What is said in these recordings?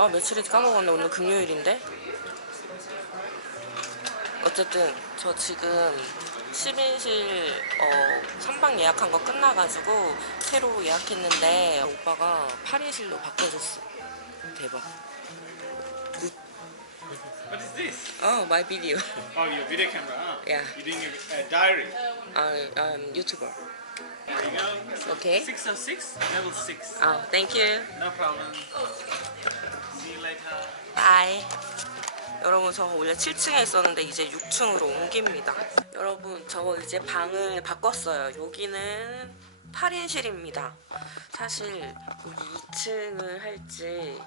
아 며칠인지 까먹었네 오늘 금요일인데 어쨌든 저 지금 10인실 어, 선박 예약한 거 끝나가지고 새로 예약했는데 오빠가 8인실로 바꿔줬어 대박 What is this? 어 마이 비디오 Oh, your video camera. Huh? Yeah. You're doing a, a diary. I, I'm 유튜버 There you go. 오케이 606, level 6. 아 땡큐 No problem. 바이. 여러분 저 원래 7층에 있었는데 이제 6층으로 옮깁니다. 여러분 저 이제 방을 바꿨어요. 여기는 8인실입니다. 사실 여기 2층을 할지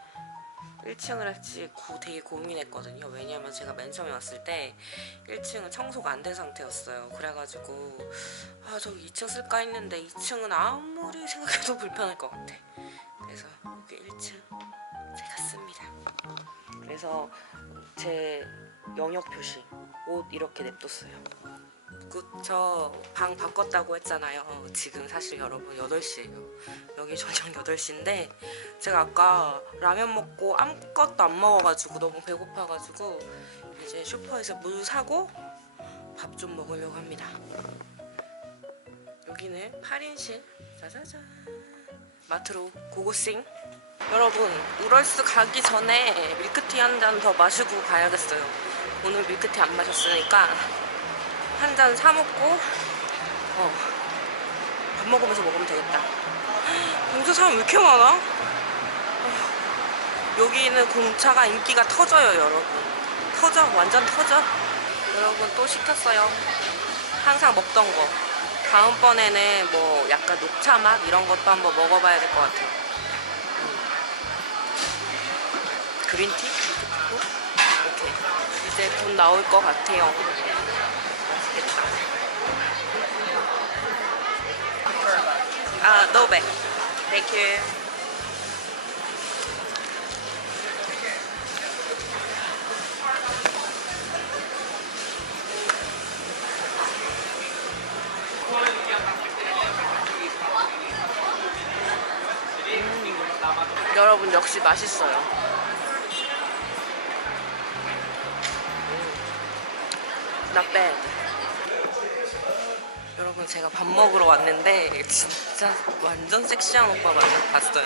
1층을 할지 고, 되게 고민했거든요. 왜냐면 제가 맨 처음에 왔을 때 1층은 청소가 안 된 상태였어요. 그래가지고 아 저기 2층 쓸까 했는데 2층은 아무리 생각해도 불편할 것 같아. 그래서 제 영역 표시 옷 이렇게 냅뒀어요. 저방 바꿨다고 했잖아요. 지금 사실 여러분 8시예요. 여기 저녁 8시인데 제가 아까 라면 먹고 아무것도 안 먹어가지고 너무 배고파가지고 이제 슈퍼에서 물 사고 밥 좀 먹으려고 합니다. 여기는 8인실 짜자잔 마트로 고고싱 여러분 우럴스 가기 전에 밀크티 한 잔 더 마시고 가야겠어요. 오늘 밀크티 안 마셨으니까 한 잔 사 먹고 어, 밥 먹으면서 먹으면 되겠다. 공차 사람 왜 이렇게 많아? 어, 여기는 공차가 인기가 터져요 여러분. 터져 완전 터져. 여러분 또 시켰어요. 항상 먹던 거. 다음번에는 뭐 약간 녹차 맛 이런 것도 한번 먹어봐야 될 것 같아요 그린티? 이렇게 이제 곧 나올 것 같아요. 맛있겠다. 아. Thank you. 음, 여러분 역시 맛있어요. Not bad. 여러분 제가 밥 먹으러 왔는데 진짜 완전 섹시한 오빠 만나 봤어요.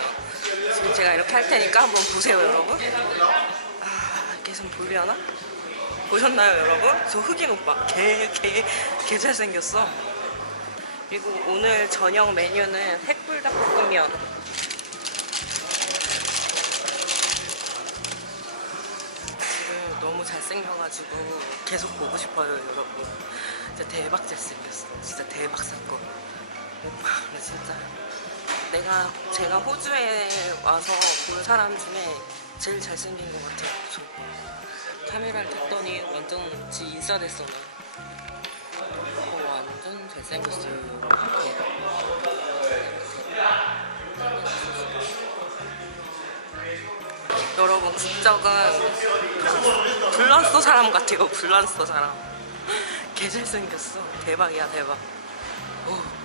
지금 제가 이렇게 할 테니까 한번 보세요 여러분. 아 이게 좀 보려나? 보셨나요 여러분? 저 흑인 오빠 개개개 잘생겼어. 그리고 오늘 저녁 메뉴는 햇불닭볶음면. 잘생겨가지고 계속 보고 싶어요 여러분 진짜 대박 잘생겼어 진짜 대박 사건 나 진짜 내가 제가 호주에 와서 본 사람 중에 제일 잘생긴 것 같아요 저. 카메라를 켰더니 완전 지 인싸 됐어 나 어, 완전 잘생겼어요 대박. 여러분 국적은 불란서 사람 같아요. 불란서 사람. 개 잘생겼어. 대박이야 대박. 오.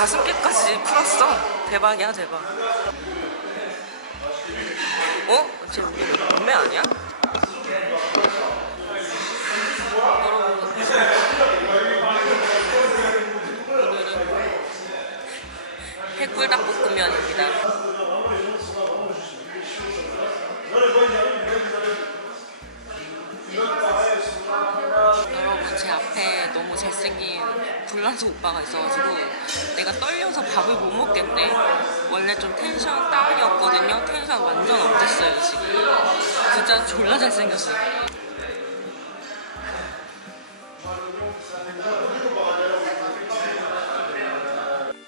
가슴께까지 풀었어 대박이야 대박 어? 쟤 우리 몸매 아니야? 오늘은 핵불닭볶음면입니다 여러분 제 앞에 너무 잘생긴 불란서 오빠가 있어가지고 내가 떨려서 밥을 못 먹겠대. 원래 좀 텐션 다운이었거든요. 텐션 완전 업됐어요 지금. 진짜 졸라 잘생겼어요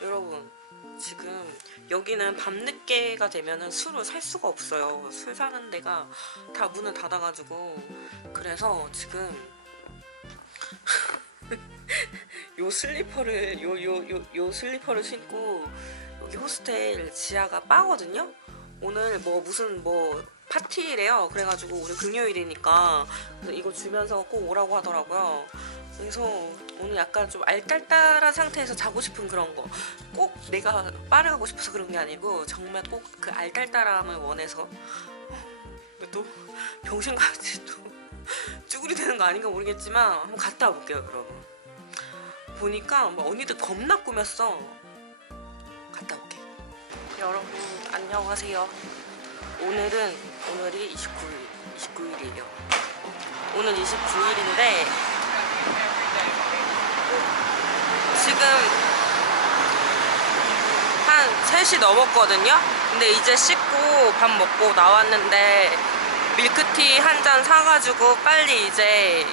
여러분 지금 여기는 밤늦게가 되면은 술을 살 수가 없어요. 술 사는 데가 다 문을 닫아가지고. 그래서 지금 요 슬리퍼를 요 요 요 요 슬리퍼를 신고 여기 호스텔 지하가 바거든요. 오늘 뭐 무슨 뭐 파티래요. 그래가지고 오늘 금요일이니까 이거 주면서 꼭 오라고 하더라고요. 그래서 오늘 약간 좀 알딸딸한 상태에서 자고 싶은 그런 거. 꼭 내가 빠르가고 싶어서 그런 게 아니고 정말 꼭 그 알딸딸함을 원해서. 근데 또 병신같이 또 쭈구리 되는 거 아닌가 모르겠지만 한번 갔다 와볼게요, 여러분. 보니까 막 언니들 겁나 꾸몄어. 갔다 올게. 여러분 안녕하세요. 오늘은 오늘이 29일 29일이에요. 오늘 29일인데 지금 한 3시 넘었거든요. 근데 이제 씻고 밥 먹고 나왔는데 밀크티 한 잔 사가지고 빨리 이제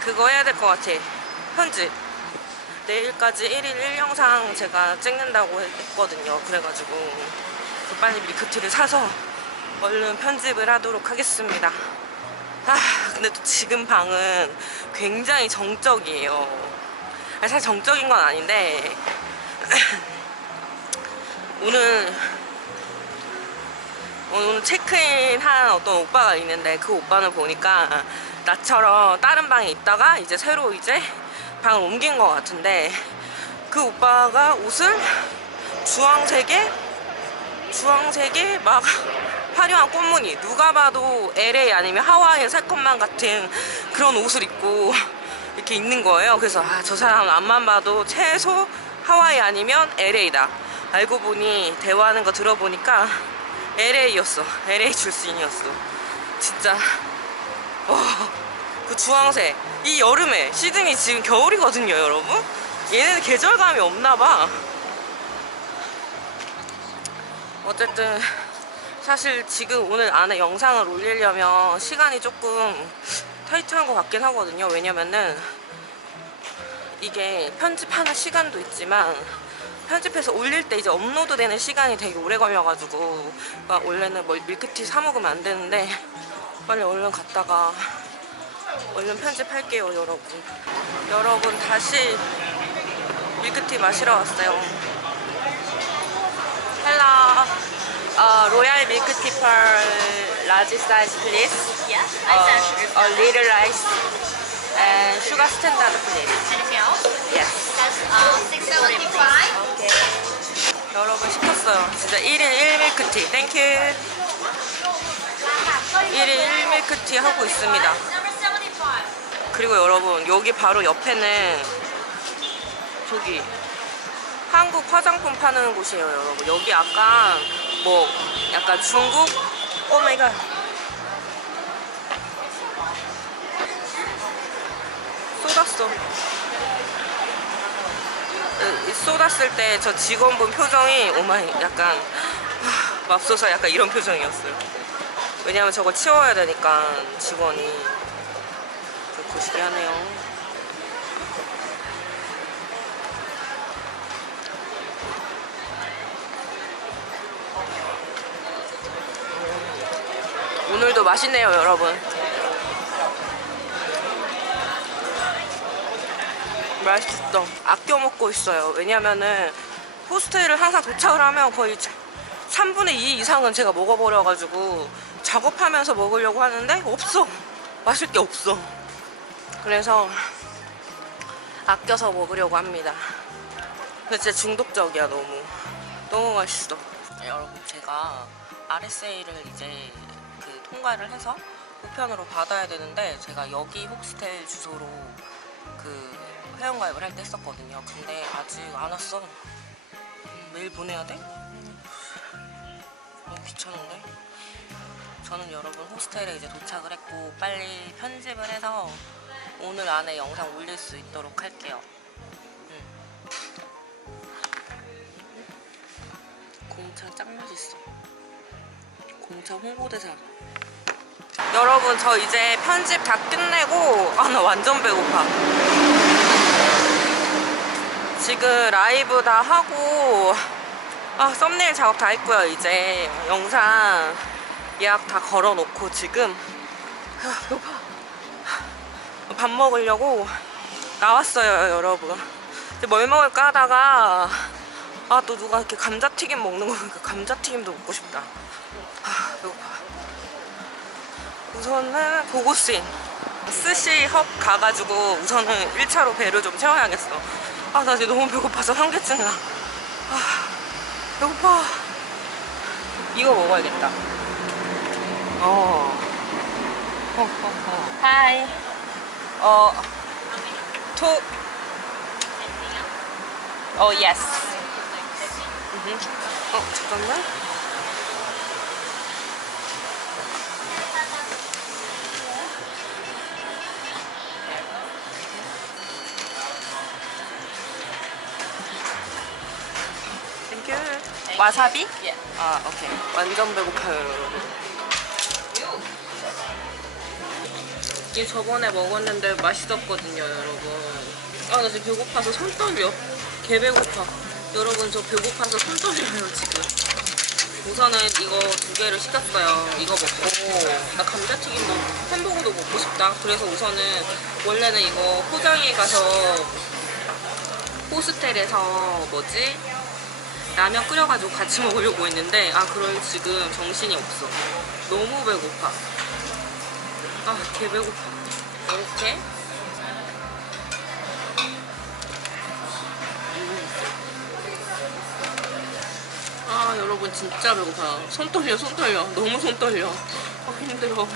그거 해야 될 것 같아. 편집. 내일까지 1일 1영상 제가 찍는다고 했거든요. 그래가지고 그 빨리 밀크티를 사서 얼른 편집을 하도록 하겠습니다. 아, 근데 또 지금 방은 굉장히 정적이에요. 아니, 사실 정적인 건 아닌데 오늘 오늘 체크인 한 어떤 오빠가 있는데 그 오빠는 보니까 나처럼 다른 방에 있다가 이제 새로 이제 방을 옮긴 것 같은데 그 오빠가 옷을 주황색에 주황색에 막 화려한 꽃무늬 누가 봐도 LA 아니면 하와이에 살 것만 같은 그런 옷을 입고 이렇게 있는 거예요. 그래서 아, 저 사람 앞만 봐도 최소 하와이 아니면 LA다. 알고 보니 대화하는 거 들어보니까 LA였어. LA 출신이었어. 진짜 와, 그 주황색 이 여름에 시드니 지금 겨울이거든요, 여러분. 얘네는 계절감이 없나 봐. 어쨌든 사실 지금 오늘 안에 영상을 올리려면 시간이 조금 타이트한 것 같긴 하거든요. 왜냐면은 이게 편집하는 시간도 있지만 편집해서 올릴 때 이제 업로드 되는 시간이 되게 오래 걸려가지고 막 원래는 뭐 밀크티 사 먹으면 안 되는데 빨리 얼른 갔다가 얼른 편집할게요, 여러분. 여러분 다시 밀크티 마시러 왔어요. 헬로. 어, 로얄 밀크티 large size please. Yeah, 어, I sent sugar. a little rice and sugar standard please. Anything else? Yes. That's uh, 675. Okay. 여러분 시켰어요. 진짜 1인 1밀크티. 땡큐. 1인 1밀크티 하고 있습니다. Number 75. 그리고 여러분 여기 바로 옆에는 저기 한국 화장품 파는 곳이에요 여러분. 여기 약간 뭐 약간 중국? 오마이갓 쏟았어. 이 쏟았을 때 저 직원분 표정이 오마이 약간 하, 맙소사 약간 이런 표정이었어요. 왜냐면 저거 치워야 되니까 직원이. 좀 거시기 하네요. 오늘도 맛있네요, 여러분. 맛있어. 아껴 먹고 있어요. 왜냐면은 호스텔을 항상 도착을 하면 거의 3분의 2 이상은 제가 먹어버려가지고 작업하면서 먹으려고 하는데 없어. 마실 게 없어. 그래서 아껴서 먹으려고 합니다. 근데 진짜 중독적이야 너무. 너무 맛있어. 여러분 제가 RSA를 이제 그 통과를 해서 우편으로 받아야 되는데 제가 여기 호스텔 주소로 그 회원가입을 할 때 했었거든요. 근데 아직 안 왔어. 음, 메일 보내야 돼? 음, 너무 귀찮은데? 저는 여러분 호스텔에 이제 도착을 했고 빨리 편집을 해서 오늘 안에 영상 올릴 수 있도록 할게요. 음. 공차 짱 맛있어. 공차 홍보대사. 여러분 저 이제 편집 다 끝내고 아 나 완전 배고파. 지금 라이브 다 하고 아 썸네일 작업 다 했고요 이제 영상 예약 다 걸어놓고 지금 아, 배고파 밥 먹으려고 나왔어요 여러분. 근데 뭘 먹을까 하다가 아 또 누가 이렇게 감자튀김 먹는 거 보니까 감자튀김도 먹고 싶다. 아 배고파. 우선은 고고싱 스시 헙 가가지고 우선은 1차로 배를 좀 채워야겠어. 아나 지금 너무 배고파서 나 아, 배고파. 이거 먹어야겠다. 어. 어, 어, 어. 하이 어 투. 어, 예스. 음흠. 어, 잠깐만. 와사비? 예. 아, 오케이. 완전 배고파요, 여러분. 이게 저번에 먹었는데 맛있었거든요, 여러분. 아, 나 지금 배고파서 손 떨려. 개 배고파. 여러분, 저 배고파서 손 떨려요, 지금. 우선은 이거 두 개를 시켰어요. 이거 먹고, 나 감자튀김도 햄버거도 먹고 싶다. 그래서 우선은, 원래는 이거 포장에 가서, 호스텔에서 뭐지? 라면 끓여가지고 같이 먹으려고 했는데, 아, 그럴 지금 정신이 없어. 너무 배고파. 아, 개 배고파. 이렇게. 아, 여러분 진짜 배고파요. 손 떨려, 손 떨려. 너무 손 떨려. 아, 힘들어.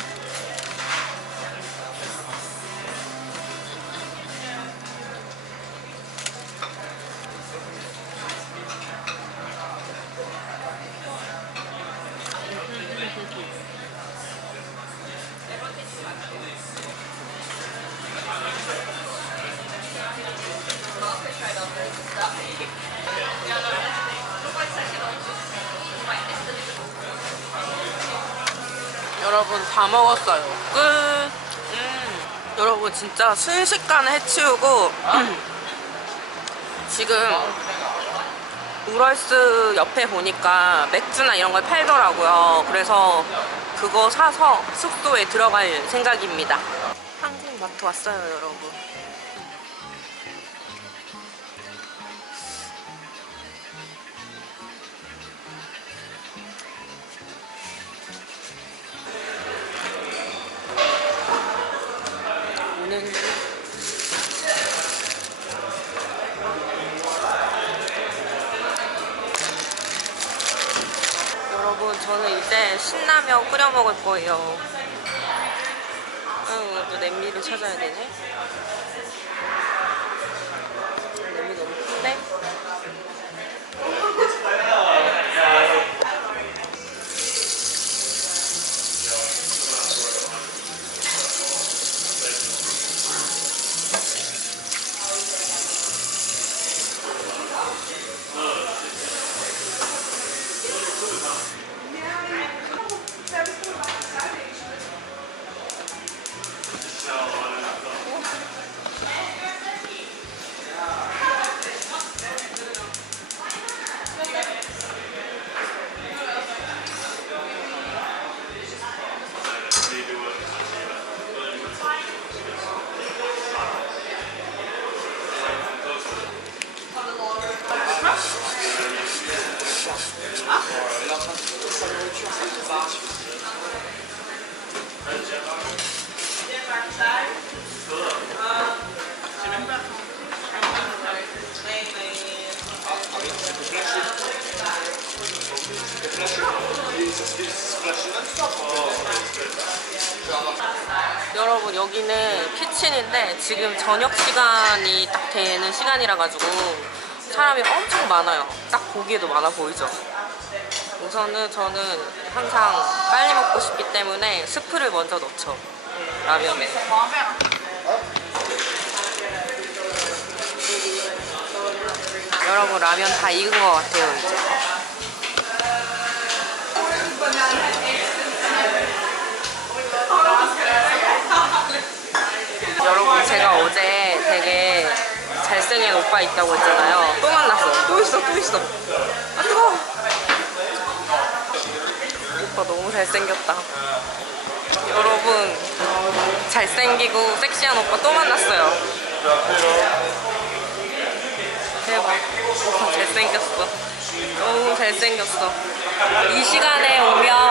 다 먹었어요. 끝. 음. 여러분 진짜 순식간에 해치우고 지금 우럴스 옆에 보니까 맥주나 이런 걸 팔더라고요. 그래서 그거 사서 숙소에 들어갈 생각입니다. 한국 마트 왔어요, 여러분. 신라면 끓여 먹을 거예요. 아유 또 냄비를 찾아야 되네. 여러분 여기는 키친인데 지금 저녁 시간이 딱 되는 시간이라 가지고 사람이 엄청 많아요. 딱 보기에도 많아 보이죠. 우선은 저는 항상 빨리 먹고 싶기 때문에 스프를 먼저 넣죠. 라면에. 여러분 라면 다 익은 것 같아요 이제. 잘생긴 오빠 있다고 했잖아요. 또 만났어. 또 있어, 또 있어. 아 뜨거 오빠 너무 잘생겼다. 여러분, 잘생기고 섹시한 오빠 또 만났어요. 대박. 오빠 잘생겼어. 너무 잘생겼어. 이 시간에 오면